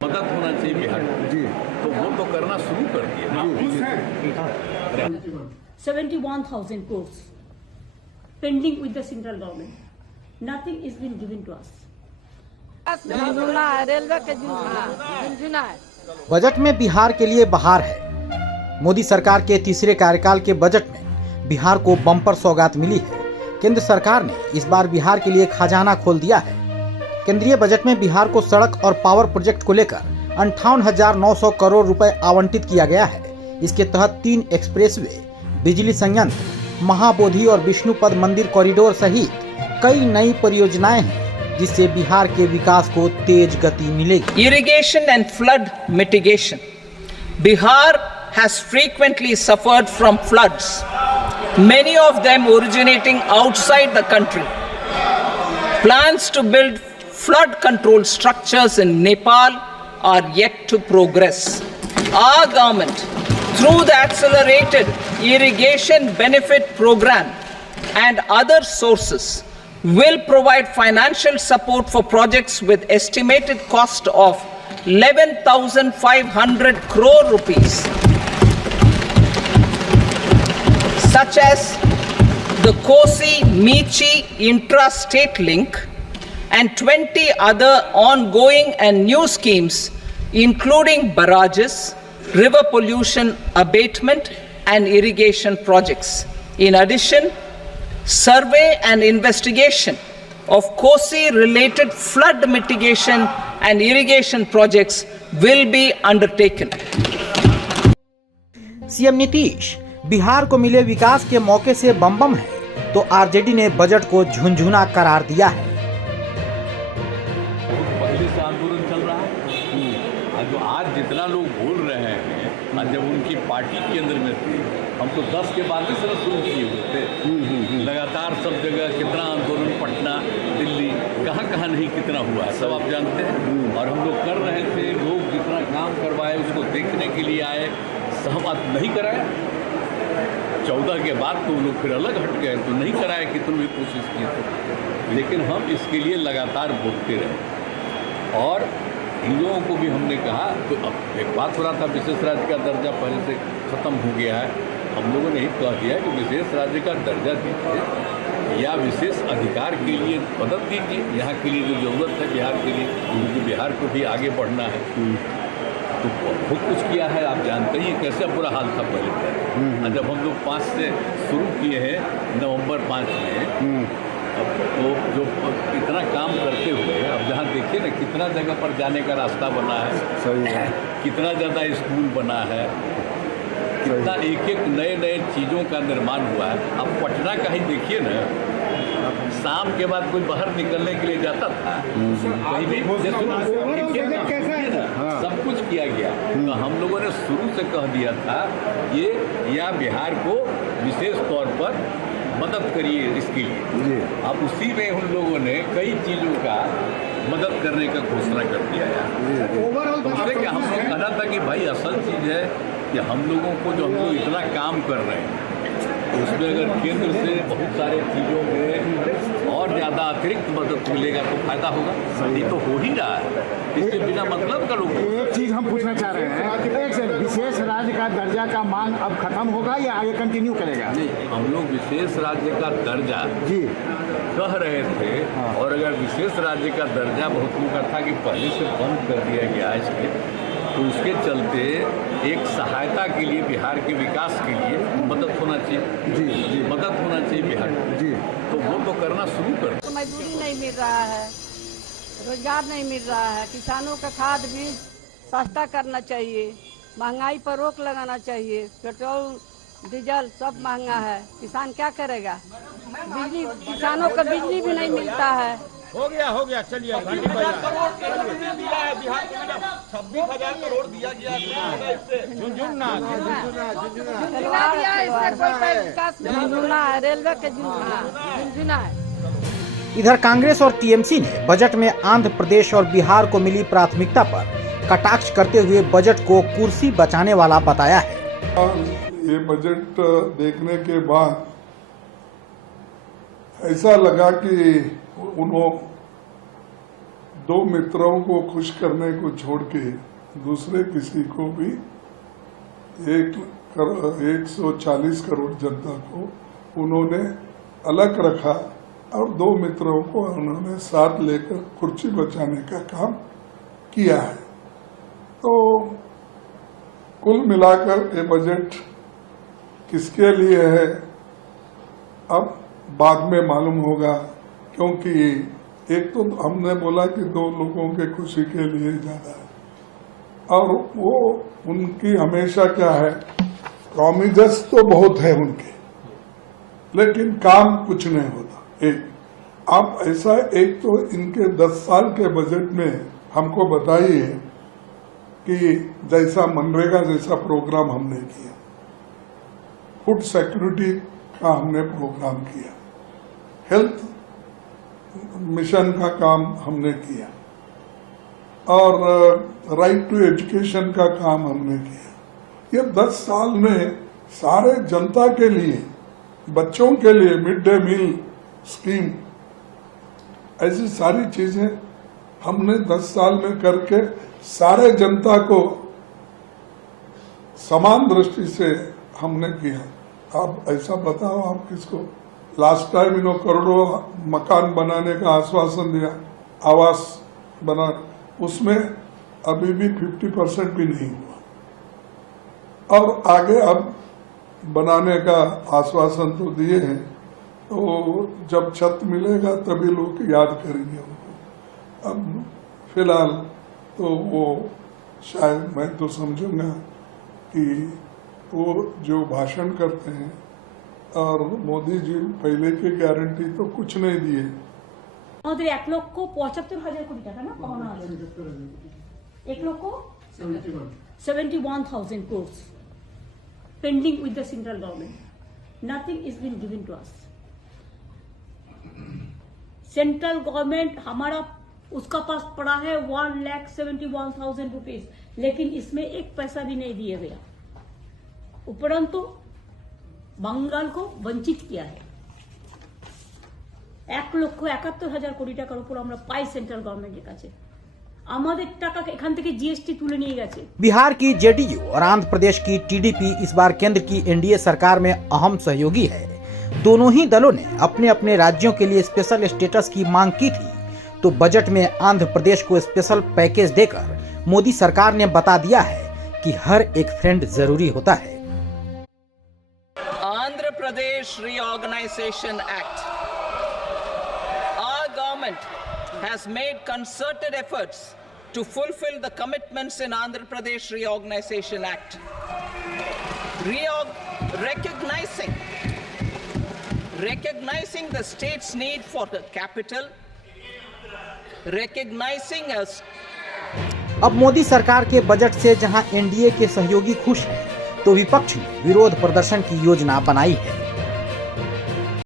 मदद होना चाहिए बिहार जी, तो वो तो करना शुरू कर दिया। 71,000 crores pending with the central government. Nothing is been given to us. Budget में बिहार के लिए बहार है। मोदी सरकार के तीसरे कार्यकाल के बजट में बिहार को बम्पर सौगात मिली है। केंद्र सरकार ने इस बार बिहार के लिए खजाना खोल दिया है। केंद्रीय बजट में बिहार को सड़क और पावर प्रोजेक्ट को लेकर 58,900 करोड़ रुपए आवंटित किया गया है। इसके तहत 3 एक्सप्रेसवे, बिजली संयंत्र, महाबोधि और विष्णुपद मंदिर कॉरिडोर सहित कई नई परियोजनाएं हैं, जिससे बिहार के विकास को तेज गति मिलेगी। Irrigation and flood mitigation. Bihar has frequently suffered from floods, many of them originating outside the country. Plans to build flood control structures in Nepal are yet to progress. Our government, through the accelerated irrigation benefit program and other sources, will provide financial support for projects with estimated cost of 11,500 crore rupees, such as the Kosi-Michi intra-state link and 20 other ongoing and new schemes, including barrages, river pollution abatement and irrigation projects. In addition, survey and investigation of Kosi-related flood mitigation and irrigation projects will be undertaken. CM Nitish Bihar को मिले विकास के मौके से बम है, तो RJD ने budget को झुनझुना करार दिया है। पहले से आंदोलन चल रहा है, और जो आज जितना लोग बोल रहे हैं, और जब उनकी पार्टी के अंदर में थी, हम तो 10 के बाद से शुरू किए हुए थे। लगातार सब जगह कितना आंदोलन, पटना, दिल्ली, कहाँ नहीं कितना हुआ है, सब आप जानते हैं। और हम लोग कर रहे थे, लोग जितना काम करवाए उसको देखने के लिए आए, सहमत नहीं कराए। 14 के बाद तो लोग फिर अलग हट गए, तो नहीं कराए, कितनी भी कोशिश की तो। लेकिन हम इसके लिए लगातार बोलते रहे, और इन लोगों को भी हमने कहा। तो अब एक बात हो रहा था, विशेष राज्य का दर्जा पहले से ख़त्म हो गया है। हम लोगों ने ही कह दिया कि विशेष राज्य का दर्जा दीजिए या विशेष अधिकार के लिए मदद दीजिए, यहाँ के लिए जो ज़रूरत है बिहार के लिए, क्योंकि बिहार को भी आगे बढ़ना है। तो बहुत कुछ किया है, आप जानते ही कैसे बुरा हाल था पहले। जब हम लोग 5 से शुरू किए हैं, नवंबर 5 में, तो जो इतना काम करते हुए अब जहाँ देखिए ना, कितना जगह पर जाने का रास्ता बना है, सही है, कितना ज़्यादा स्कूल बना है, कितना एक नए चीज़ों का निर्माण हुआ है। अब पटना का ही देखिए ना, शाम के बाद कोई बाहर निकलने के लिए जाता था, कहीं भी सब कुछ किया गया। तो हम लोगों ने शुरू से कह दिया था ये, या बिहार को विशेष तौर पर मदद करिए इसके लिए। अब उसी में उन लोगों ने कई चीज़ों का मदद करने का घोषणा कर दिया है। तो उससे क्या हम लोग कहना था कि भाई असल चीज़ है कि हम लोगों को जो हम लोग इतना काम कर रहे हैं, तो उसमें अगर केंद्र से बहुत सारे चीज़ों में और ज़्यादा अतिरिक्त मदद मिलेगा तो फायदा होगा। ये तो हो ही रहा है, इसके बिना मतलब का लोग। एक चीज़ हम पूछना चाह रहे हैं, विशेष राज्य का दर्जा का मांग अब खत्म होगा या आगे कंटिन्यू करेगा? नहीं, हम लोग विशेष राज्य का दर्जा जी कह रहे थे। और अगर विशेष राज्य का दर्जा बहुत लोगों का था कि पहले से बंद कर दिया गया है इसके, तो उसके चलते एक सहायता के लिए बिहार के विकास के लिए मदद होना चाहिए। जी, मदद होना चाहिए बिहार जी, तो वो तो करना शुरू कर। तो मजदूरी नहीं मिल रहा है, रोजगार नहीं मिल रहा है, किसानों का खाद बीज सस्ता करना चाहिए, महंगाई पर रोक लगाना चाहिए, पेट्रोल डीजल सब महंगा है, किसान क्या करेगा? बिजली, किसानों को बिजली भी नहीं मिलता है। हो गया चलिए। 26,000 करोड़ दिया गया, रेलवे के झुनझुना है। इधर कांग्रेस और टीएमसी ने बजट में आंध्र प्रदेश और बिहार को मिली प्राथमिकता पर कटाक्ष करते हुए बजट को कुर्सी बचाने वाला बताया है। ये बजट देखने के बाद ऐसा लगा कि उन्होंने दो मित्रों को खुश करने को छोड़ के दूसरे किसी को भी 140 करोड़ जनता को उन्होंने अलग रखा और दो मित्रों को उन्होंने साथ लेकर कुर्सी बचाने का काम किया है। तो कुल मिलाकर ये बजट किसके लिए है अब बाद में मालूम होगा, क्योंकि एक तो हमने बोला कि दो लोगों के खुशी के लिए ज्यादा है और वो उनकी हमेशा क्या है, प्रॉमिसेस तो बहुत है उनके, लेकिन काम कुछ नहीं होता। एक आप ऐसा एक तो इनके 10 साल के बजट में हमको बताइए कि जैसा मनरेगा जैसा प्रोग्राम हमने किया, फूड सिक्योरिटी का हमने प्रोग्राम किया, हेल्थ मिशन का काम हमने किया और राइट टू एजुकेशन का काम हमने किया। ये 10 साल में सारे जनता के लिए, बच्चों के लिए मिड डे मील स्कीम, ऐसी सारी चीजें हमने 10 साल में करके सारे जनता को समान दृष्टि से हमने किया। आप ऐसा बताओ, आप किसको लास्ट टाइम इन्हों करोड़ों मकान बनाने का आश्वासन दिया, आवास बना, उसमें अभी भी 50% भी नहीं हुआ और आगे अब बनाने का आश्वासन तो दिए हैं, तो जब छत मिलेगा तभी लोग याद करेंगे उनको। अब फिलहाल तो वो शायद मैं तो समझूंगा कि वो जो भाषण करते हैं और मोदी जी पहले की गारंटी तो कुछ नहीं दिए। আমাদের 1,75,000 কোটি টাকা না পাওনা আছে, 1,71,000 crores pending with the central government. Nothing is been given to us. Central government हमारा उसका पास पड़ा है 1,71,000 रुपीज, लेकिन इसमें एक पैसा भी नहीं दिया गया, उपरंतु बंगाल को वंचित किया है। 1,71,000 কোটি টাকার উপর আমরা পাই সেন্ট্রাল গভর্নমেন্টের কাছে, আমাদের টাকা এখান থেকে জিএসটি তুলে নিয়ে গেছে। बिहार की जेडीयू और आंध्र प्रदेश की टीडीपी इस बार केंद्र की एनडीए सरकार में अहम सहयोगी है। दोनों ही दलों ने अपने अपने राज्यों के लिए स्पेशल स्टेटस की मांग की थी, तो बजट में आंध्र प्रदेश को स्पेशल पैकेज देकर मोदी सरकार ने बता दिया है कि हर एक फ्रेंड जरूरी होता है। Andhra Pradesh Reorganization Act. Our government has made concerted efforts to fulfill the commitments in Andhra Pradesh Reorganization Act. Recognizing the state's need for the capital, recognizing us. अब मोदी सरकार के बजट से जहां एनडीए के सहयोगी खुश हैं, तो विपक्ष ने विरोध प्रदर्शन की योजना बनाई है।